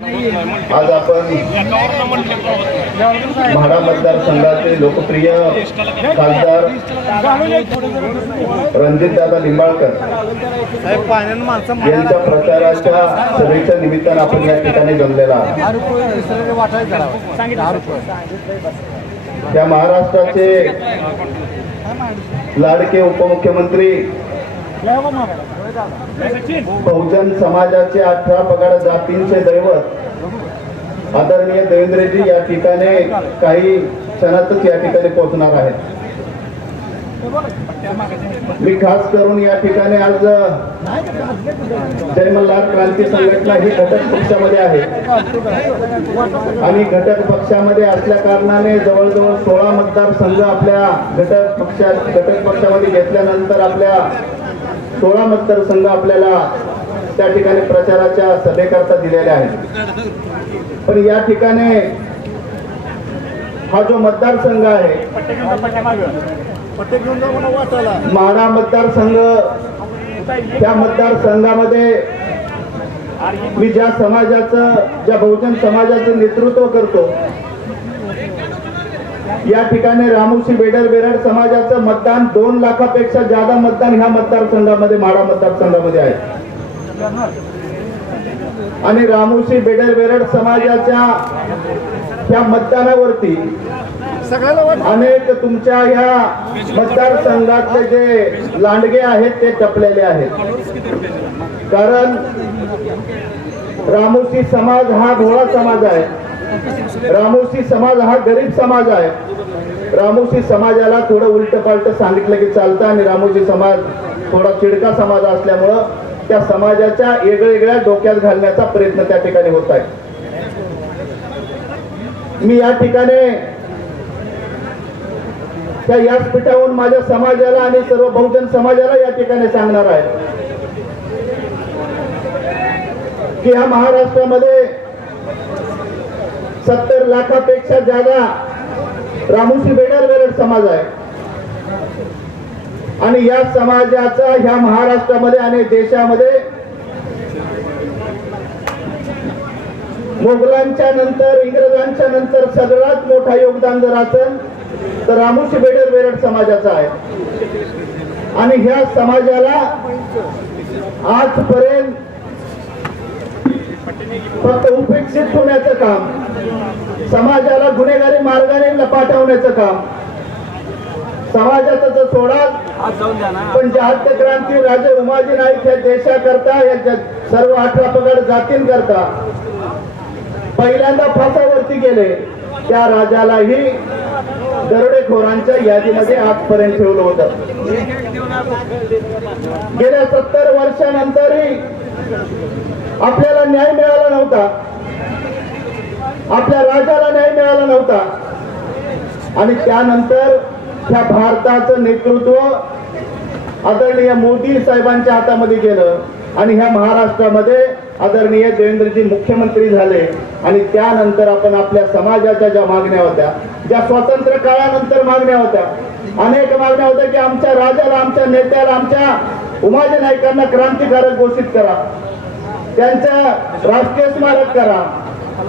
आज आपण म्हाडा मतदारसंघाचे लोकप्रिय खासदार रणजितदादा लिंबाळकर साहेब यांच्या प्रचाराच्या सभेच्या निमित्तानं आपण या ठिकाणी जमलेला त्या महाराष्ट्राचे लाडके उपमुख्यमंत्री बहुजन समाजाचे अठरा पगार जातींचे दैवत. आदरणीय देवेंद्रजी या ठिकाणी काही क्षणातच या ठिकाणी पोहोचणार आहेत. मी खास करून या ठिकाणी आज जयमल्हार क्रांती संघटना ही घटक पक्षामध्ये आहे. आणि घटक पक्षामध्ये असल्या कारणाने जवळजवळ सोळा मतदारसंघ आपल्या घटक पक्षा घटक पक्षामध्ये घेतल्यानंतर आपल्या सोळा मतदारसंघ आपल्याला त्या ठिकाणी प्रचाराच्या सभेकरता दिलेले आहेत. पण या ठिकाणी हा जो मतदारसंघ आहे माढा मतदारसंघ त्या मतदारसंघामध्ये मी ज्या समाजाचं ज्या बहुजन समाजाचं नेतृत्व करतो या ठिकाणी रामोशी बेडर बेरड समाजाचं मतदान दोन लाखापेक्षा जादा मतदान ह्या मतदारसंघामध्ये माडा मतदारसंघामध्ये आहे. आणि रामोशी बेडर बेरड समाजाच्या त्या मतदानावरती अनेक तुमच्या ह्या मतदारसंघातले जे लांडगे आहेत ते टपलेले आहेत. कारण रामोशी समाज हा भोळा समाज आहे. रामोशी समाज हा गरीब समाज आहे. रामोशी समाजाला थोडं उलट पालट सांगितलं की चालतं आणि रामोशी समाज थोडा चिडका समाज असल्यामुळं त्या समाजाच्या वेगवेगळ्या डोक्यात घालण्याचा प्रयत्न त्या ठिकाणी होत आहे. मी या ठिकाणी त्या व्यासपीठावरून माझ्या समाजाला आणि सर्व बहुजन समाजाला या ठिकाणी सांगणार आहे. की या महाराष्ट्रामध्ये सत्तर लाखापेक्षा जादा रामोशी बेडर समाज आहे. आणि या समाजाचा ह्या महाराष्ट्रामध्ये आणि देशामध्ये मोगलांच्या नंतर इंग्रजांच्या नंतर सगळ्यात मोठा योगदान जर असेल तर रामोशी बेडर बेरड समाजाचा आहे. आणि ह्या समाजाला आजपर्यंत फक्त उपेक्षित होण्याचं काम. समाजाला गुन्हेगारी मार्गाने लपाटवण्याचं काम. समाजाचं तर सोडा पण जास्त क्रांती राजे उमाजी नाईक या देशाकरता या सर्व अठरा पगड जातींकरता पहिल्यांदा फासावरती गेले. त्या राजालाही दरोडेखोरांच्या यादीमध्ये आजपर्यंत ठेवलं होतं. गेल्या सत्तर वर्षानंतरही आपल्या न्याय मिळाला नव्हता. आपल्या राजाला न्याय मिळाला नव्हता. आणि त्यानंतर त्या भारताचं नेतृत्व आदरणीय मोदी साहेबांच्या हातामध्ये गेलं आणि ह्या महाराष्ट्रामध्ये आदरणीय देवेंद्रजी मुख्यमंत्री झाले. आणि त्यानंतर आपण आपल्या समाजाच्या ज्या मागण्या होत्या ज्या स्वातंत्र्य काळानंतर मागण्या होत्या अनेक मागण्या होत्या की आमच्या राजाला आमच्या नेत्याला आमच्या उमाजी नायकांना क्रांतिकारक घोषित करा. त्यांच्या राष्ट्रीय स्मारक करा.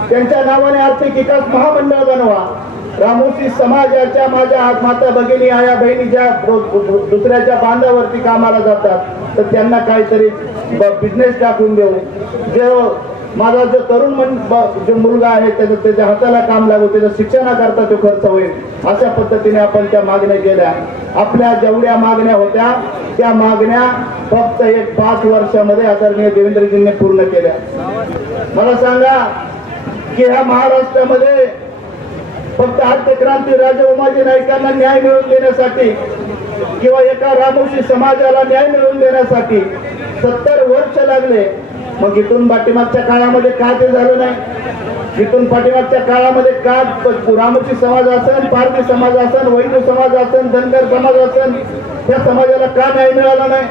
त्यांच्या नावाने आर्थिक विकास महामंडळ बनवा. रामोशी समाजाच्या माझ्या आज माता भगिनी आया बहिणी ज्या दु- दुसऱ्याच्या बांधावरती कामाला जातात तर त्यांना काहीतरी बिझनेस टाकून देऊ. जे माझा जो तरुण मन जो मुलगा आहे त्याचं त्याच्या हाताला काम लागू त्याच्या शिक्षणाकरता तो खर्च होईल. अशा पद्धतीने आपण त्या मागण्या केल्या. आपल्या जेवढ्या मागण्या होत्या त्या मागण्या फक्त एक पाच वर्षामध्ये आदरणीय देवेंद्रजींनी पूर्ण केल्या. मला सांगा की ह्या महाराष्ट्रामध्ये फक्त क्रांती राजा उमाजी नाईकांना न्याय मिळवून देण्यासाठी किंवा एका रामोशी समाजाला न्याय मिळवून देण्यासाठी सत्तर वर्ष लागले. मग इथून पाठीमागच्या काळामध्ये का ते झालं नाही. इथून पाठीमागच्या काळामध्ये का पुरामुची समाज असेल पारधी समाज असेल वैद्य समाज असेल धनगर समाज असेल त्या समाजाला का न्याय मिळाला नाही?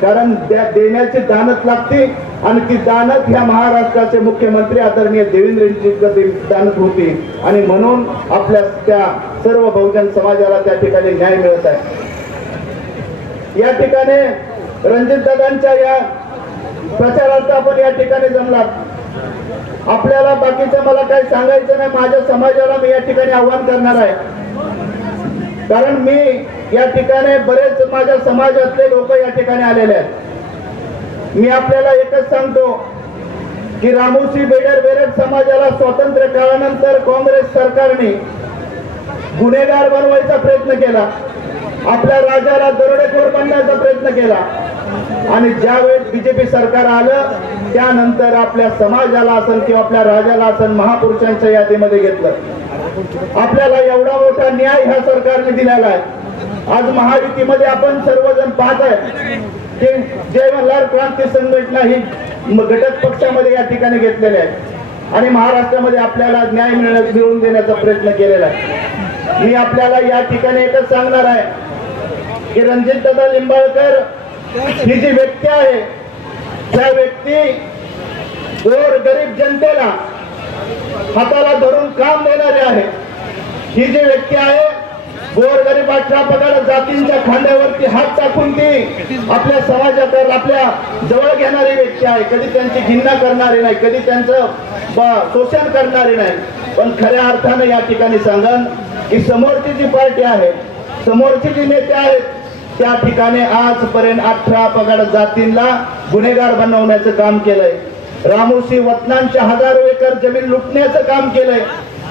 कारण त्या देण्याची दानत लागते आणि ती दानत ह्या महाराष्ट्राचे मुख्यमंत्री आदरणीय देवेंद्रजी दानत होती. आणि म्हणून आपल्या त्या सर्व बहुजन समाजाला त्या ठिकाणी न्याय मिळत आहे. या ठिकाणी रणजित दादांच्या या प्रचारार्थ आपण या ठिकाणी जमलात. आपल्याला बाकीचं मला काही सांगायचं नाही माझ्या समाजाला मी या ठिकाणी आव्हान करणार आहे. कारण मी या ठिकाणी बरेच माझ्या समाजातले लोक या ठिकाणी आलेले आहेत. मी आपल्याला एकच सांगतो की रामोशी बेडर बेरड समाजाला स्वातंत्र्य काळानंतर काँग्रेस सरकारने गुन्हेगार बनवायचा प्रयत्न केला. आपल्या राजाला दरोडेखोर बनण्याचा प्रयत्न केला. आणि ज्यावेळेस बीजेपी सरकार आलं त्यानंतर आपल्या समाजाला असेल किंवा आपल्या राजाला असेल महापुरुषांच्या यादीमध्ये घेतलं. आपल्याला एवढा मोठा न्याय ह्या सरकारने दिलेला आहे. आज महायुतीमध्ये आपण सर्वजण पाहत आहे की जय मल्हार क्रांती संघटना ही घटक पक्षामध्ये या ठिकाणी घेतलेल्या आहे. आणि महाराष्ट्रामध्ये आपल्याला न्याय मिळण्या- मिळवून देण्याचा प्रयत्न केलेला आहे. मी आपल्याला या ठिकाणी एकच सांगणार आहे. की रणजित दादा लिंबाळकर ही जी व्यक्ती आहे त्या व्यक्ती गोर गरीब जनतेला हाताला धरून काम देणारे आहे. ही जी व्यक्ती आहे गोर गरीब अठरा पगार जातींच्या खांद्यावरती हात टाकून ती आपल्या समाजाकडे आपल्या जवळ घेणारी व्यक्ती आहे. कधी त्यांची घिन्ना करणारी नाही कधी त्यांचं शोषण करणारी नाही. पण खऱ्या अर्थानं या ठिकाणी सांगन की समोरची जी पार्टी आहे समोरचे जे नेते आहेत त्या ठिकाणी आजपर्यंत अठरा पगड जातींना गुन्हेगार बनवण्याचं काम केलंय. रामोशी वतनांच्या हजारो एकर जमीन लुटण्याचं काम केलंय.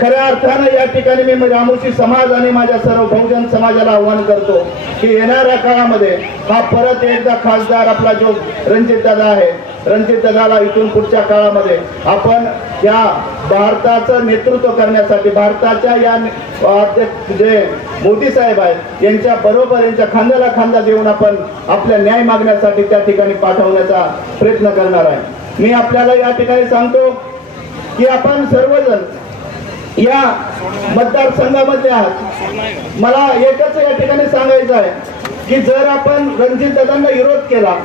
खऱ्या अर्थानं या ठिकाणी मी रामोशी समाज आणि माझ्या सर्व बहुजन समाजाला आव्हान करतो की येणाऱ्या काळामध्ये हा परत एकदा खासदार आपला जो रणजित दादा आहे रणजित दादाला इथून पुढच्या काळामध्ये आपण या भारताचं नेतृत्व करण्यासाठी भारताच्या या जे मोदी साहेब आहेत यांच्या बरोबर यांच्या खांद्याला खांदा देऊन आपण आपल्या न्याय मागण्यासाठी त्या ठिकाणी पाठवण्याचा प्रयत्न करणार आहे. मी आपल्याला या ठिकाणी सांगतो की आपण सर्वजण या मतदारसंघामध्ये आहात. मला एकच या ठिकाणी सांगायचं आहे की जर आपण रणजित दादांना विरोध केला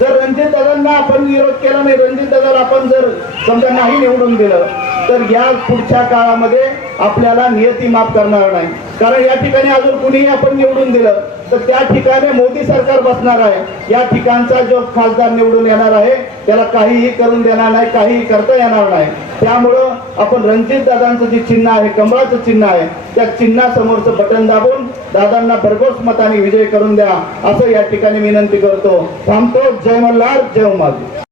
जर रणजित दादांना आपण विरोध केला नाही रणजित दादाला आपण जर समजा नाही निवडून दिलं तर या पुढच्या काळामध्ये आपल्याला नियती माफ करणार नाही. कारण या ठिकाणी अजून कुणीही आपण निवडून दिलं तर त्या ठिकाणी मोदी सरकार बसणार आहे. या ठिकाणचा जो खासदार निवडून येणार आहे त्याला काहीही करून देणार नाही काहीही करता येणार नाही. त्यामुळं आपण रणजित दादांचं जे चिन्ह आहे कमळाचं चिन्ह आहे त्या चिन्हासमोरचं बटन दाबून दादांना भरघोस मताने विजय करून द्या असं या ठिकाणी विनंती करतो. थांबतो. जय मल्हार जय उमाजी